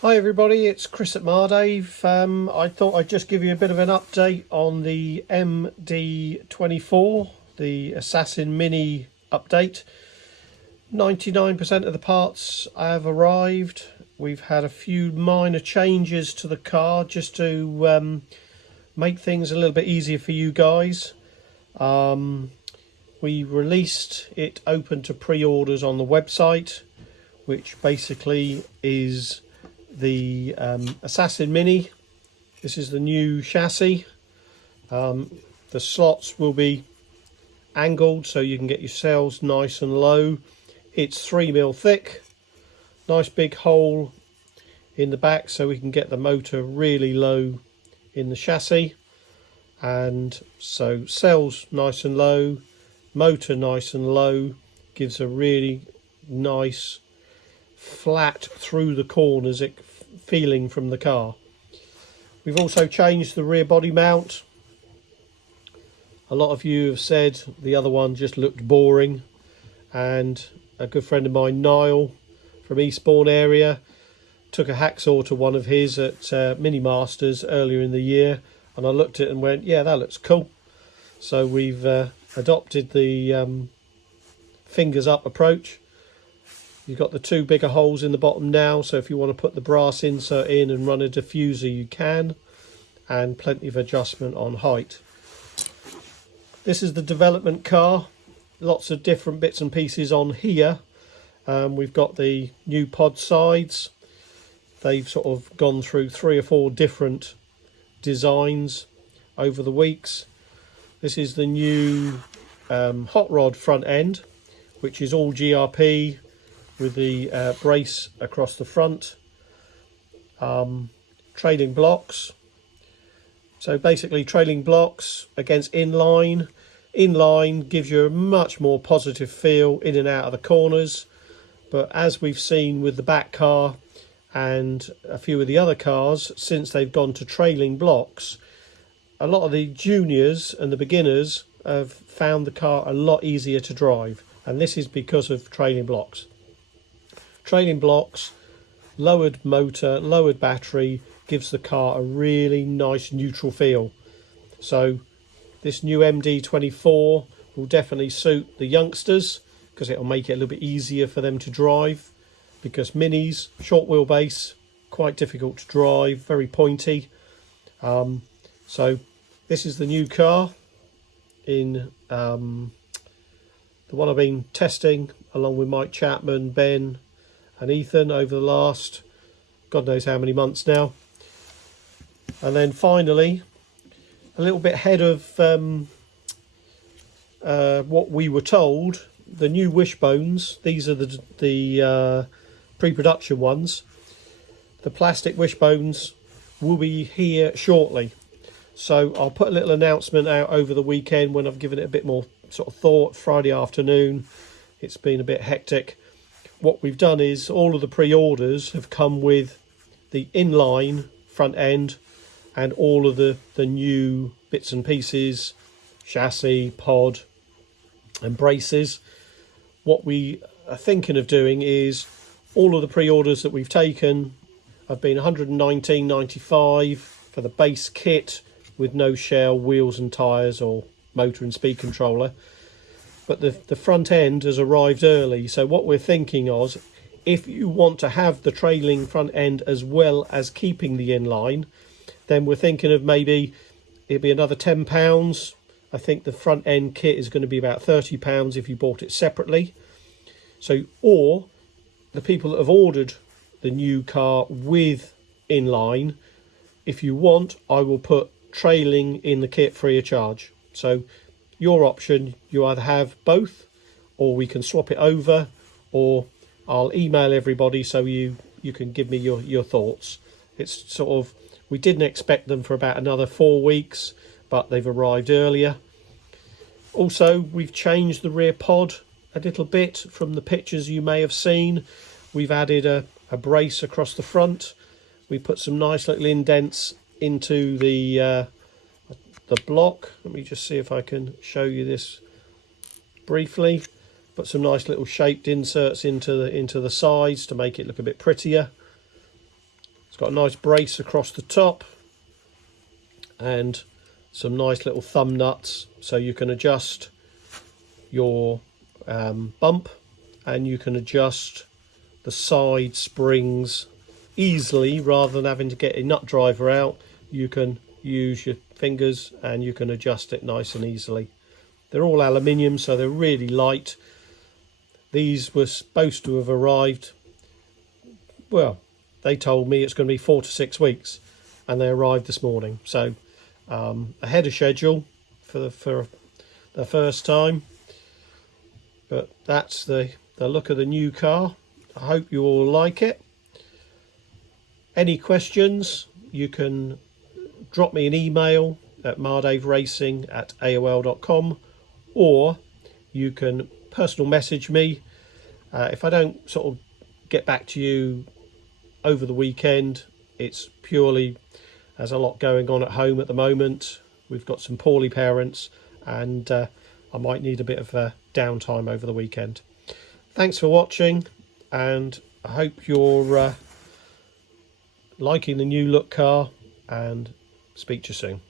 Hi everybody, it's Chris at Mardave. I thought I'd just give you a bit of an update on the MD-24, the Assassin Mini update. 99% of the parts have arrived. We've had a few minor changes to the car just to make things a little bit easier for you guys. We released it open to pre-orders on the website, which basically is the Assassin Mini. This is the new chassis. The slots will be angled so you can get your sails nice and low. It's 3mm thick, nice big hole in the back so we can get the motor really low in the chassis, and so sails nice and low, motor nice and low, gives a really nice flat through the corners feeling from the car. We've also changed the rear body mount. A lot of you have said the other one just looked boring, and a good friend of mine, Niall from Eastbourne area, took a hacksaw to one of his at Mini Masters earlier in the year, and I looked at it and went, yeah, that looks cool. So we've adopted the fingers up approach. You've got the two bigger holes in the bottom now, so if you want to put the brass insert in and run a diffuser, you can, and plenty of adjustment on height. This is the development car. Lots of different bits and pieces on here. We've got the new pod sides. They've sort of gone through 3 or 4 different designs over the weeks. This is the new hot rod front end, which is all GRP, with the brace across the front. Trailing blocks. So basically trailing blocks against inline. Inline gives you a much more positive feel in and out of the corners. But as we've seen with the back car and a few of the other cars, since they've gone to trailing blocks, a lot of the juniors and the beginners have found the car a lot easier to drive. And this is because of trailing blocks. Trailing blocks, lowered motor, lowered battery, gives the car a really nice neutral feel. So this new MD-24 will definitely suit the youngsters, because it'll make it a little bit easier for them to drive, because minis, short wheelbase, quite difficult to drive, very pointy. So this is the new car in the one I've been testing along with Mike Chapman, Ben and Ethan over the last God knows how many months now. And then finally, a little bit ahead of what we were told, the new Wishbones. These are the pre-production ones. The plastic Wishbones will be here shortly. So I'll put a little announcement out over the weekend when I've given it a bit more sort of thought. Friday afternoon, it's been a bit hectic. What we've done is all of the pre-orders have come with the inline front end and all of the new bits and pieces, chassis, pod and braces. What we are thinking of doing is all of the pre-orders that we've taken have been $119.95 for the base kit with no shell, wheels and tyres or motor and speed controller. But the front end has arrived early. So what we're thinking of, if you want to have the trailing front end as well as keeping the inline, then we're thinking of maybe it'd be another £10. I think the front end kit is going to be about £30 if you bought it separately. So, or the people that have ordered the new car with inline, if you want, I will put trailing in the kit free of charge. So your option, you either have both, or we can swap it over, or I'll email everybody so you can give me your thoughts. It's sort of, we didn't expect them for about another 4 weeks, but they've arrived earlier. Also, we've changed the rear pod a little bit from the pictures you may have seen. We've added a brace across the front. We put some nice little indents into the block. Let me just see if I can show you this briefly. Put some nice little shaped inserts into the sides to make it look a bit prettier. got a nice brace across the top and some nice little thumb nuts, so you can adjust your bump, and you can adjust the side springs easily rather than having to get a nut driver out. You can use your fingers and you can adjust it nice and easily. They're all aluminium, so they're really light. These were supposed to have arrived, well, they told me it's going to be 4 to 6 weeks, and they arrived this morning, so ahead of schedule for the first time. But that's the look of the new car. I hope you all like it. Any questions, you can drop me an email at mardaveracing@aol.com, or you can personal message me. If I don't sort of get back to you over the weekend, it's purely there's a lot going on at home at the moment. We've got some poorly parents, and I might need a bit of downtime over the weekend. Thanks for watching, and I hope you're liking the new look car, and speak to you soon.